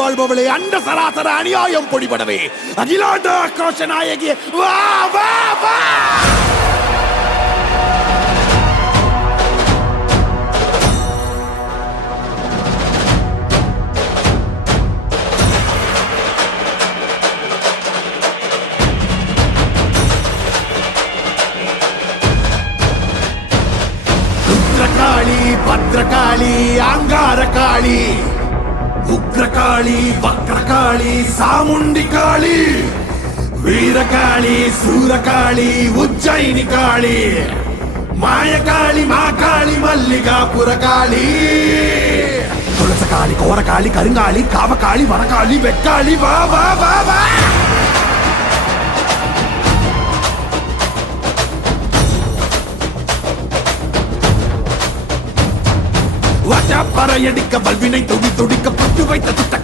வாழ்பவளே, அண்ட சராசர அநியாயம் பொடிபடவே, அகிலாண்ட ஆக்ரோஷ நாயகி வா வா வா. ருத்ரகாளி, பத்ரகாளி, ஆங்காரகாளி, உக்ரகாளி, வக்ரகாளி, சாமுண்டி காளி, வீரகாளி, சூரகாளி, உஜ்ஜயினி காளி, மாயகாளி, மாகாளி, மல்லிகாபுர காளி, துளசகாளி, கோரகாளி, கருங்காளி, காவகாளி, வனகாளி, வெக்காளி, வா வா வா வா. பறையடிக்க பல்வினை துடி துடிக்க பட்டு வைத்த துட்ட